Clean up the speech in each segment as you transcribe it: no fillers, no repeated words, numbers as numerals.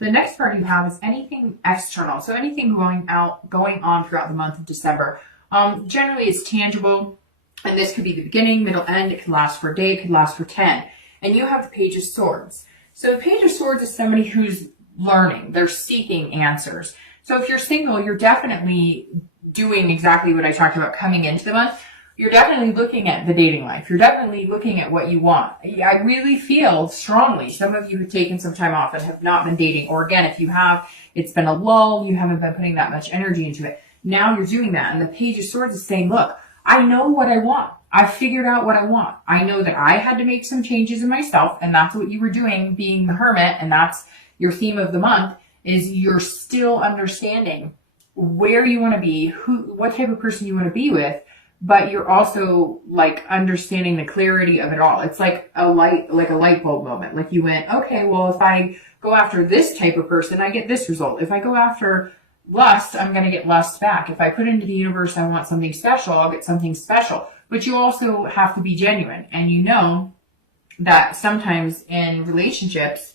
The next card you have is anything external. So anything going on throughout the month of December. Generally, it's tangible. And this could be the beginning, middle, end. It could last for a day. It could last for 10. And you have the Page of Swords. So the Page of Swords is somebody who's learning. They're seeking answers. So if you're single, you're definitely doing exactly what I talked about coming into the month. You're definitely looking at the dating life. You're definitely looking at what you want. I really feel strongly some of you have taken some time off and have not been dating. Or again, if you have, it's been a lull. You haven't been putting that much energy into it. Now you're doing that. And the Page of Swords is saying, look, I know what I want. I've figured out what I want. I know that I had to make some changes in myself. And that's what you were doing, being the hermit. And that's your theme of the month, is you're still understanding where you want to be, what type of person you want to be with. But you're also like understanding the clarity of it all. It's like a light bulb moment. Like you went, okay, well, if I go after this type of person, I get this result. If I go after lust, I'm going to get lust back. If I put into the universe, I want something special, I'll get something special. But you also have to be genuine. And you know that sometimes in relationships,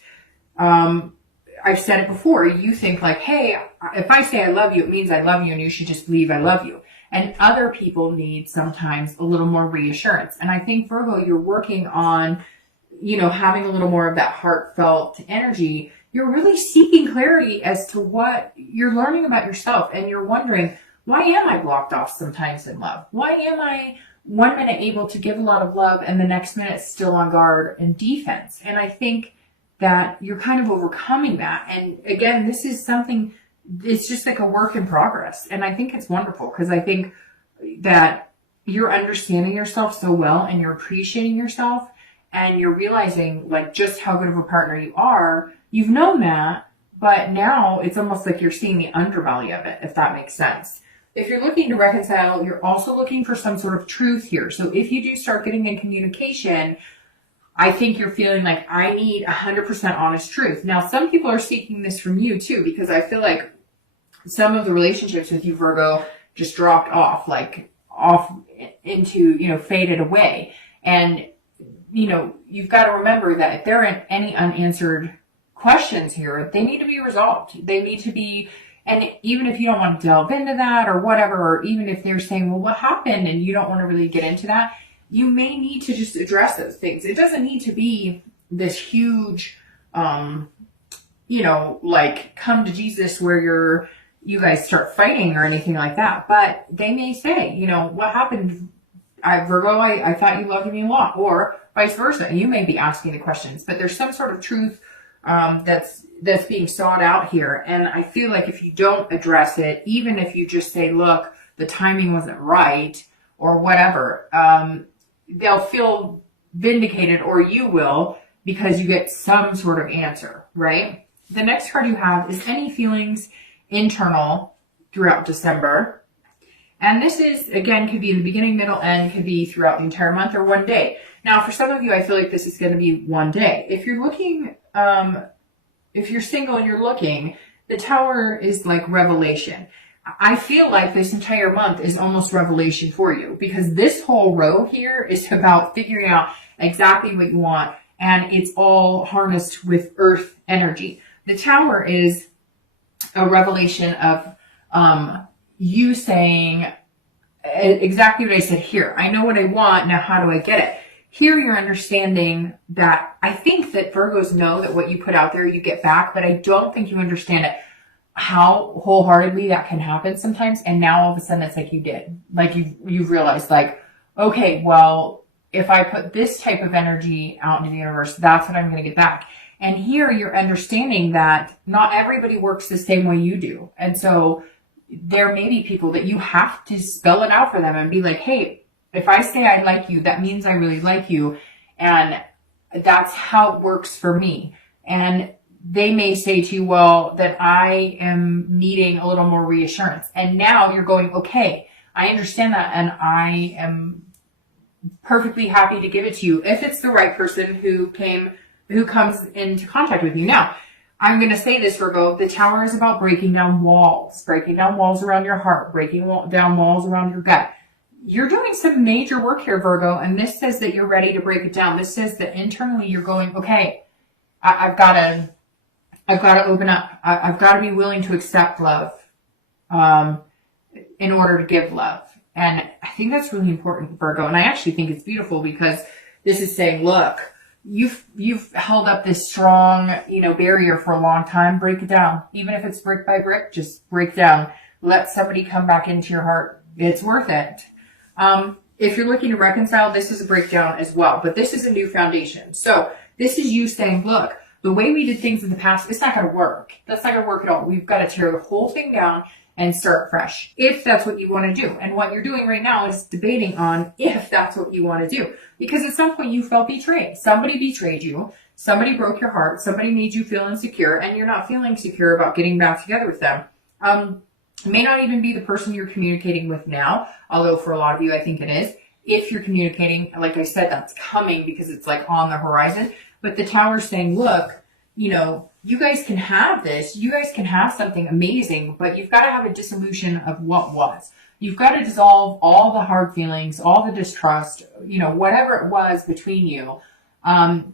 I've said it before, you think like, hey, if I say I love you, it means I love you and you should just believe I love you. And other people need sometimes a little more reassurance. And I think, Virgo, you're working on, having a little more of that heartfelt energy. You're really seeking clarity as to what you're learning about yourself. And you're wondering, why am I blocked off sometimes in love? Why am I 1 minute able to give a lot of love and the next minute still on guard and defense? And I think that you're kind of overcoming that. And again, this is something, it's just like a work in progress. And I think it's wonderful because I think that you're understanding yourself so well and you're appreciating yourself and you're realizing like just how good of a partner you are. You've known that, but now it's almost like you're seeing the underbelly of it, if that makes sense. If you're looking to reconcile, you're also looking for some sort of truth here. So if you do start getting in communication, I think you're feeling like I need 100% honest truth. Now, some people are seeking this from you too, because I feel like some of the relationships with you, Virgo, just dropped off into, faded away. And, you've got to remember that if there are any unanswered questions here, they need to be resolved. They need to be, and even if you don't want to delve into that or whatever, or even if they're saying, well, what happened? And you don't want to really get into that, you may need to just address those things. It doesn't need to be this huge, come to Jesus where you guys start fighting or anything like that. But they may say, what happened? Virgo, I thought you loved me a lot, or vice versa. You may be asking the questions, but there's some sort of truth that's being sought out here. And I feel like if you don't address it, even if you just say, look, the timing wasn't right or whatever, they'll feel vindicated, or you will, because you get some sort of answer, right? The next card you have is any feelings internal throughout December. And this is, again, could be in the beginning, middle, end, could be throughout the entire month or one day. Now, for some of you, I feel like this is going to be one day. If you're looking, if you're single and you're looking, the Tower is like revelation. I feel like this entire month is almost revelation for you, because this whole row here is about figuring out exactly what you want, and it's all harnessed with earth energy. The Tower is a revelation of you saying exactly what I said here. I know what I want, now how do I get it? Here you're understanding that I think that Virgos know that what you put out there you get back, but I don't think you understand it, how wholeheartedly that can happen sometimes. And now all of a sudden it's like you did. Like you've realized like, okay, well, if I put this type of energy out into the universe, that's what I'm going to get back. And here you're understanding that not everybody works the same way you do. And so there may be people that you have to spell it out for them and be like, hey, if I say I like you, that means I really like you. And that's how it works for me. And they may say to you, well, that I am needing a little more reassurance. And now you're going, okay, I understand that. And I am perfectly happy to give it to you if it's the right person who comes into contact with you. Now, I'm going to say this, Virgo, the Tower is about breaking down walls around your heart, breaking down walls around your gut. You're doing some major work here, Virgo, and this says that you're ready to break it down. This says that internally you're going, okay, I've got to I've got to open up. I've got to be willing to accept love um, in order to give love. And I think that's really important, Virgo. And I actually think it's beautiful because this is saying, look, you've held up this strong, barrier for a long time. Break it down. Even if it's brick by brick, just break down. Let somebody come back into your heart. It's worth it. If you're looking to reconcile, this is a breakdown as well, but this is a new foundation. So this is you saying, look, the way we did things in the past, it's not going to work. That's not going to work at all. We've got to tear the whole thing down and start fresh, if that's what you want to do. And what you're doing right now is debating on if that's what you want to do. Because at some point you felt betrayed. Somebody betrayed you. Somebody broke your heart. Somebody made you feel insecure, and you're not feeling secure about getting back together with them. It may not even be the person you're communicating with now, although for a lot of you, I think it is. If you're communicating, like I said, that's coming because it's like on the horizon. But the tower's saying, look, you guys can have this. You guys can have something amazing, but you've got to have a dissolution of what was. You've got to dissolve all the hard feelings, all the distrust, whatever it was between you.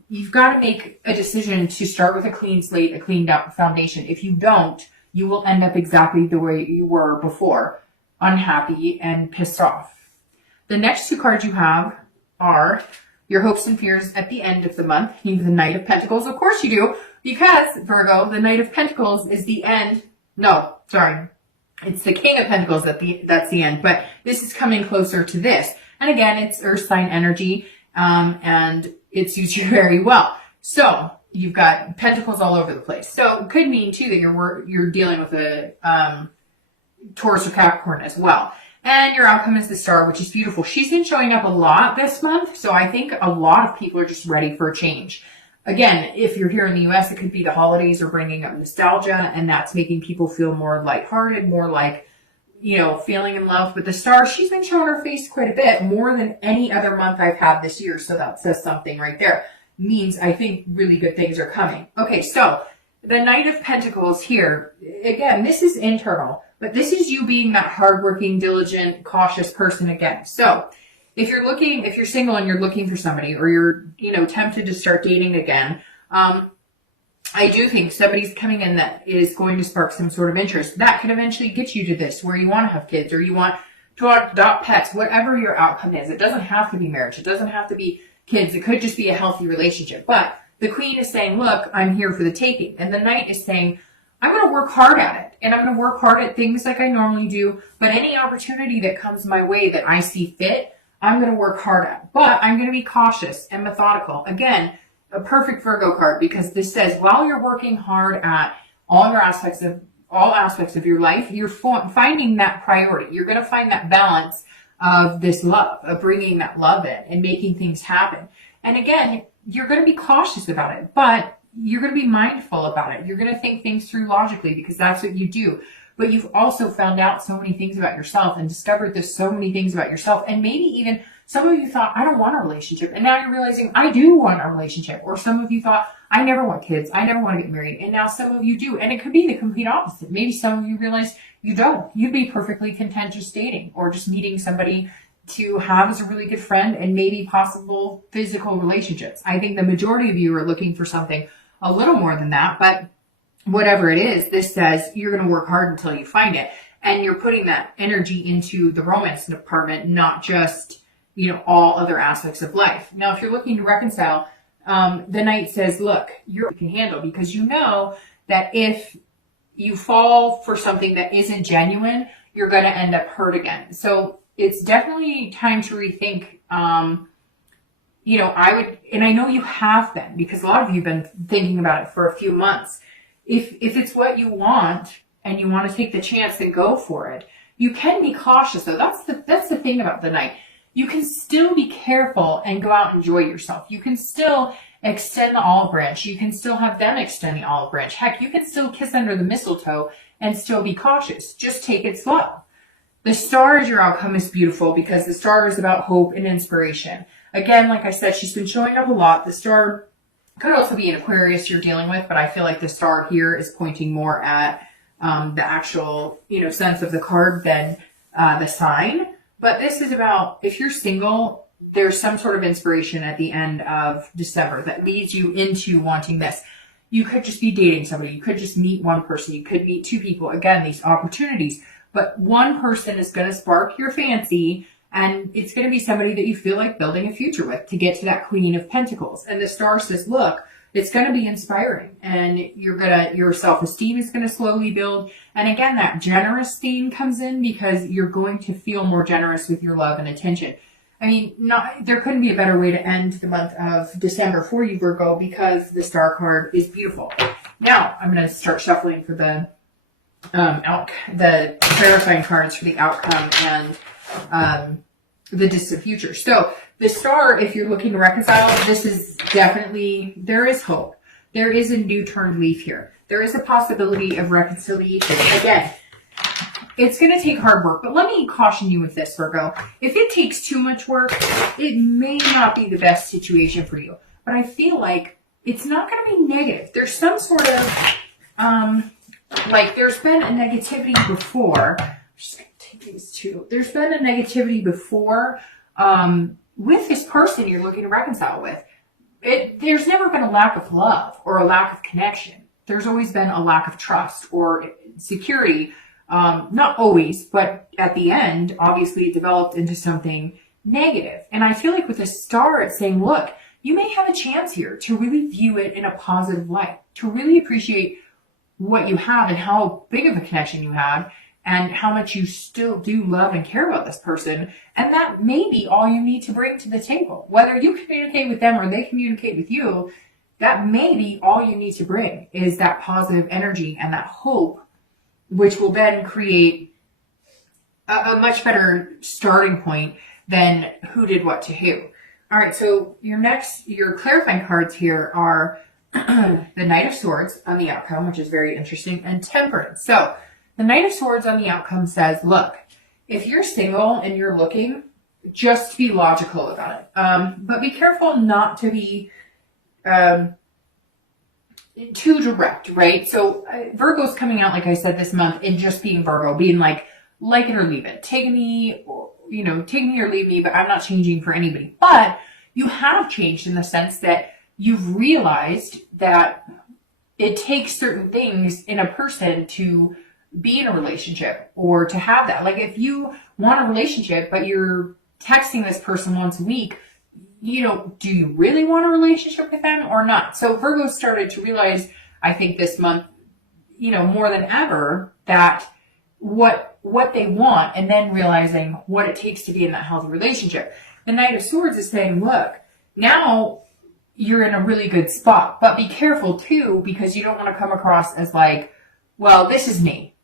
You've got to make a decision to start with a clean slate, a cleaned up foundation. If you don't, you will end up exactly the way you were before, unhappy and pissed off. The next two cards you have are your hopes and fears at the end of the month. You have the Knight of Pentacles. Of course you do, because, Virgo, the Knight of Pentacles is the end. No, sorry. It's the King of Pentacles that's the end. But this is coming closer to this. And again, it's Earth sign energy, and it suits you very well. So you've got pentacles all over the place. So it could mean too that you're dealing with a Taurus or Capricorn as well. And your outcome is the Star, which is beautiful. She's been showing up a lot this month, so I think a lot of people are just ready for a change. Again, if you're here in the US, it could be the holidays are bringing up nostalgia, and that's making people feel more lighthearted, more like, feeling in love. But the Star, she's been showing her face quite a bit, more than any other month I've had this year, so that says something right there. Means I think really good things are coming. Okay, so the Knight of Pentacles here, again, this is internal, but this is you being that hardworking, diligent, cautious person again. So if you're single and you're looking for somebody, or you're, tempted to start dating again, I do think somebody's coming in that is going to spark some sort of interest. That could eventually get you to this, where you want to have kids, or you want to adopt pets, whatever your outcome is. It doesn't have to be marriage. It doesn't have to be kids. It could just be a healthy relationship. But the Queen is saying, look, I'm here for the taking. And the Knight is saying, I'm going to work hard at it. And I'm going to work hard at things like I normally do. But any opportunity that comes my way that I see fit, I'm going to work hard at. But I'm going to be cautious and methodical. Again, a perfect Virgo card, because this says while you're working hard at all aspects of your life, you're finding that priority. You're going to find that balance of this love, of bringing that love in and making things happen. And again, you're going to be cautious about it, but you're going to be mindful about it. You're going to think things through logically, because that's what you do. But you've also found out so many things about yourself and discovered there's so many things about yourself. And maybe even some of you thought, I don't want a relationship. And now you're realizing, I do want a relationship. Or some of you thought, I never want kids. I never want to get married. And now some of you do. And it could be the complete opposite. Maybe some of you realize you don't. You'd be perfectly content just dating, or just meeting somebody to have as a really good friend, and maybe possible physical relationships. I think the majority of you are looking for something a little more than that, but whatever it is, this says you're going to work hard until you find it. And you're putting that energy into the romance department, not just, all other aspects of life. Now, if you're looking to reconcile, the Knight says, look, you can handle, because you know that if you fall for something that isn't genuine, you're going to end up hurt again. So it's definitely time to rethink. I would, and I know you have been, because a lot of you have been thinking about it for a few months. If it's what you want and you want to take the chance and go for it, you can be cautious though. That's the thing about the Knight. You can still be careful and go out and enjoy yourself. You can still extend the olive branch. You can still have them extend the olive branch. Heck, you can still kiss under the mistletoe and still be cautious. Just take it slow. The Star as your outcome is beautiful, because the Star is about hope and inspiration. Again, like I said, she's been showing up a lot. The Star could also be an Aquarius you're dealing with, but I feel like the Star here is pointing more at the actual, sense of the card than the sign. But this is about, if you're single, there's some sort of inspiration at the end of December that leads you into wanting this. You could just be dating somebody. You could just meet one person. You could meet two people. Again, these opportunities. But one person is going to spark your fancy, and it's going to be somebody that you feel like building a future with to get to that Queen of Pentacles. And the star says, look, it's going to be inspiring, and your self-esteem is going to slowly build. And again, that generous theme comes in because you're going to feel more generous with your love and attention. I mean, there couldn't be a better way to end the month of December for you, Virgo, because the star card is beautiful. Now, I'm going to start shuffling for the clarifying cards for the outcome and the distant future. So the star, if you're looking to reconcile, this is definitely, there is hope. There is a new turned leaf here. There is a possibility of reconciliation. Again, it's going to take hard work, but let me caution you with this, Virgo. If it takes too much work, it may not be the best situation for you. But I feel like it's not going to be negative. There's some sort of, there's been a negativity before. I'm just going to take these two. There's been a negativity before with this person you're looking to reconcile with. There's never been a lack of love or a lack of connection. There's always been a lack of trust or security. Not always, but at the end, obviously it developed into something negative. And I feel like with a star, it's saying, look, you may have a chance here to really view it in a positive light, to really appreciate what you have and how big of a connection you have and how much you still do love and care about this person. And that may be all you need to bring to the table. Whether you communicate with them or they communicate with you, that may be all you need to bring is that positive energy and that hope, which will then create a much better starting point than who did what to who. All right, so your clarifying cards here are the Knight of Swords on the outcome, which is very interesting, and Temperance. So the Knight of Swords on the outcome says, look, if you're single and you're looking, just be logical about it. But be careful not to be too direct, right? So Virgo's coming out, like I said, this month in just being Virgo, being like it or leave it. Take me or leave me, but I'm not changing for anybody. But you have changed in the sense that you've realized that it takes certain things in a person to be in a relationship or to have that. Like if you want a relationship, but you're texting this person once a week, do you really want a relationship with them or not? So Virgo started to realize, I think this month, more than ever, that what they want, and then realizing what it takes to be in that healthy relationship. The Knight of Swords is saying, look, now you're in a really good spot, but be careful too, because you don't want to come across as like, well, this is me,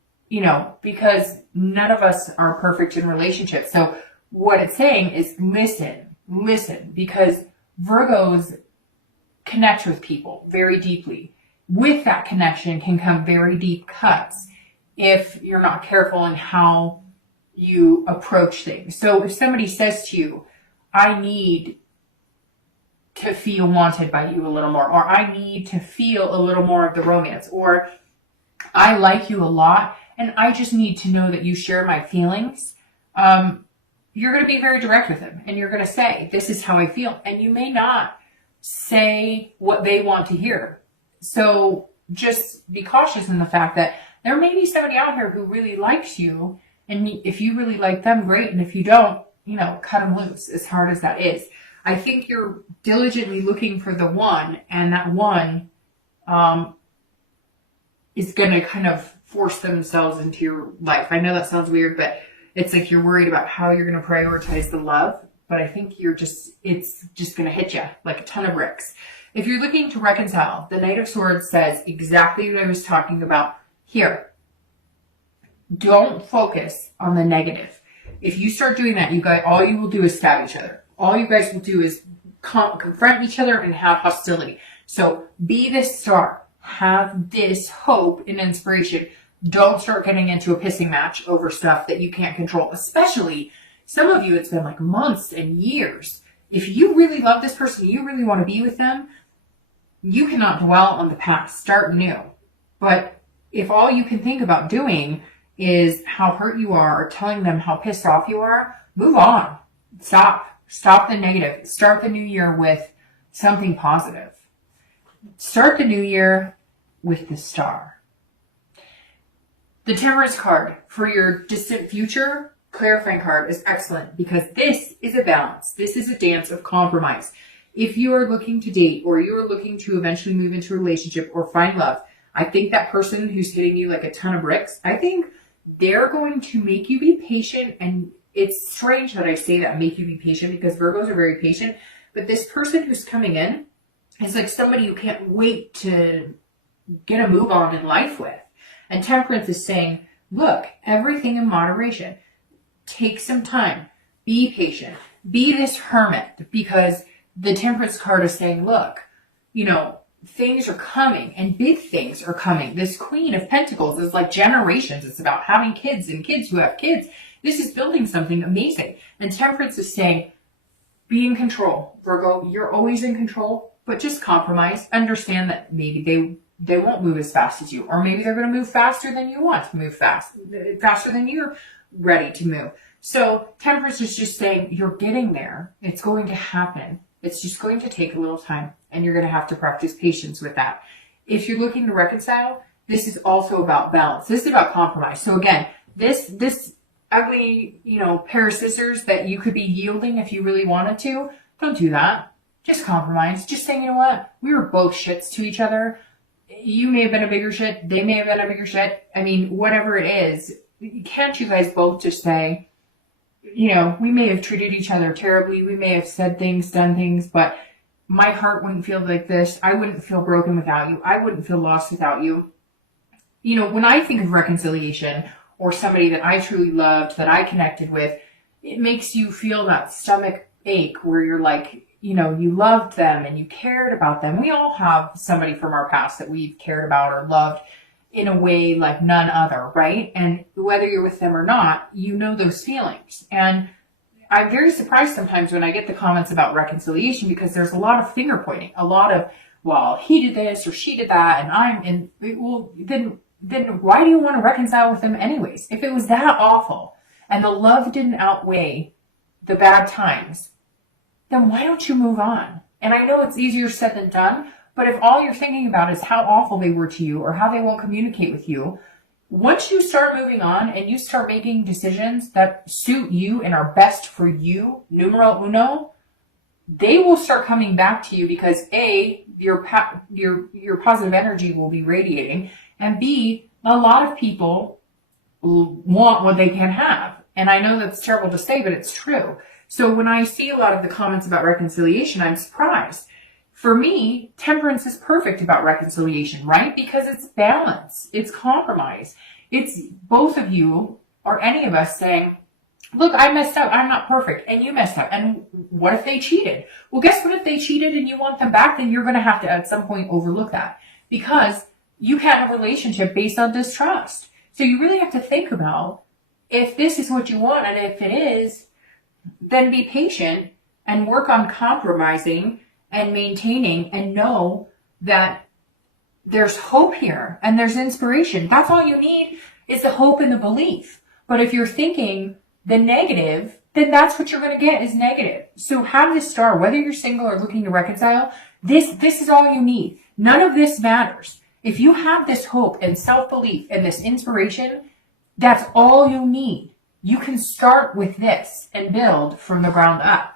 because none of us are perfect in relationships. So what it's saying is listen, because Virgos connect with people very deeply. With that connection can come very deep cuts if you're not careful in how you approach things. So if somebody says to you, I need to feel wanted by you a little more, or I need to feel a little more of the romance, or I like you a lot and I just need to know that you share my feelings, you're going to be very direct with them and you're going to say, this is how I feel. And you may not say what they want to hear. So just be cautious in the fact that there may be somebody out here who really likes you. And if you really like them, great. And if you don't, cut them loose, as hard as that is. I think you're diligently looking for the one, and that one is going to kind of force themselves into your life. I know that sounds weird, but it's like you're worried about how you're going to prioritize the love. But I think it's just going to hit you like a ton of bricks. If you're looking to reconcile, the Knight of Swords says exactly what I was talking about here. Don't focus on the negative. If you start doing that, all you will do is stab each other. All you guys will do is confront each other and have hostility. So be this star. Have this hope and inspiration. Don't start getting into a pissing match over stuff that you can't control. Especially, some of you, it's been like months and years. If you really love this person, you really want to be with them, you cannot dwell on the past. Start new. But if all you can think about doing is how hurt you are or telling them how pissed off you are, move on. Stop the negative. Start the new year with something positive. Start the new year with the Star. The Temperance card for your distant future, clarifying card, is excellent because this is a balance. This is a dance of compromise. If you are looking to date or you are looking to eventually move into a relationship or find love, I think that person who's hitting you like a ton of bricks, I think they're going to make you be patient. And it's strange that I say that, make you be patient, because Virgos are very patient. But this person who's coming in is like somebody you can't wait to get a move on in life with. And Temperance is saying, look, everything in moderation. Take some time. Be patient. Be this hermit, because the Temperance card is saying, look, things are coming and big things are coming. This Queen of Pentacles is like generations. It's about having kids and kids who have kids. This is building something amazing. And Temperance is saying, be in control, Virgo. You're always in control, but just compromise. Understand that maybe they won't move as fast as you, or maybe they're going to move faster than you want to move faster than you're ready to move. So Temperance is just saying, you're getting there. It's going to happen. It's just going to take a little time, and you're going to have to practice patience with that. If you're looking to reconcile, this is also about balance. This is about compromise. So again, this ugly, pair of scissors that you could be yielding if you really wanted to, don't do that. Just compromise. Just saying, you know what? We were both shits to each other. You may have been a bigger shit. They may have been a bigger shit. I mean, whatever it is, can't you guys both just say, we may have treated each other terribly. We may have said things, done things, but my heart wouldn't feel like this. I wouldn't feel broken without you. I wouldn't feel lost without you. When I think of reconciliation or somebody that I truly loved, that I connected with, it makes you feel that stomach ache where you're like, you loved them and you cared about them. We all have somebody from our past that we've cared about or loved in a way like none other, right? And whether you're with them or not, those feelings. And I'm very surprised sometimes when I get the comments about reconciliation, because there's a lot of finger pointing, a lot of, well, he did this or she did that, and then why do you want to reconcile with them anyways? If it was that awful and the love didn't outweigh the bad times, then why don't you move on? And I know it's easier said than done, but if all you're thinking about is how awful they were to you or how they won't communicate with you, once you start moving on and you start making decisions that suit you and are best for you, numero uno, they will start coming back to you because A, your positive energy will be radiating, and B, a lot of people want what they can have. And I know that's terrible to say, but it's true. So when I see a lot of the comments about reconciliation, I'm surprised. For me, Temperance is perfect about reconciliation, right? Because it's balance. It's compromise. It's both of you or any of us saying, look, I messed up. I'm not perfect. And you messed up. And what if they cheated? Well, guess what? If they cheated and you want them back, then you're going to have to at some point overlook that, because you can't have a relationship based on distrust. So you really have to think about if this is what you want, and if it is, then be patient and work on compromising and maintaining, and know that there's hope here and there's inspiration. That's all you need, is the hope and the belief. But if you're thinking the negative, then that's what you're going to get, is negative. So have this Star, whether you're single or looking to reconcile, this is all you need. None of this matters. If you have this hope and self-belief and this inspiration, that's all you need. You can start with this and build from the ground up.